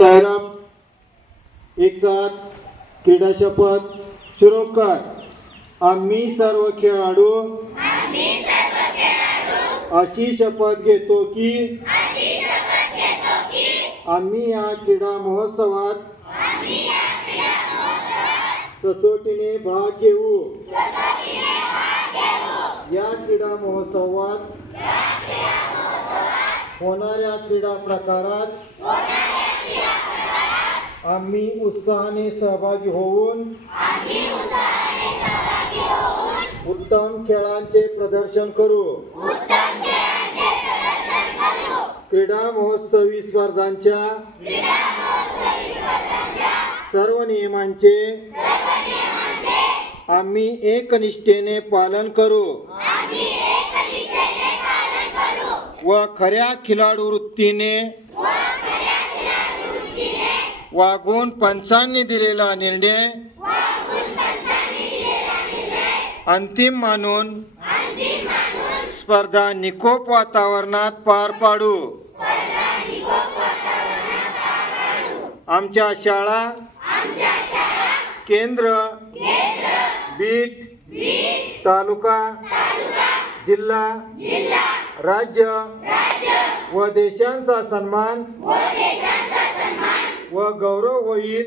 तैराब एक साथ क्रीडा शपथ सुरू कर। आम्ही सर्व खेळाडू अशी शपथ घेतो की आम्ही या क्रीडा महोत्सवात सचोटीने भाग घेऊ। या क्रीडा महोत्सवात होणाऱ्या क्रीडा प्रकारात आम्ही उत्साहाने सहभागी होऊन उत्तम खेळांचे प्रदर्शन करू। क्रीडा महोत्सवी स्पर्धांच्या सर्व नियमांचे आम्ही एकनिष्ठेने पालन करू व खऱ्या खिलाडू वृत्तीने वागून पंचांनी दिलेला निर्णय अंतिम मानून स्पर्धा निकोप वातावरणात पार पाडू। आमच्या शाळा केंद्र बीट तालुका जिल्हा राज्य व देशांचा सन्मान व गौरव होईल।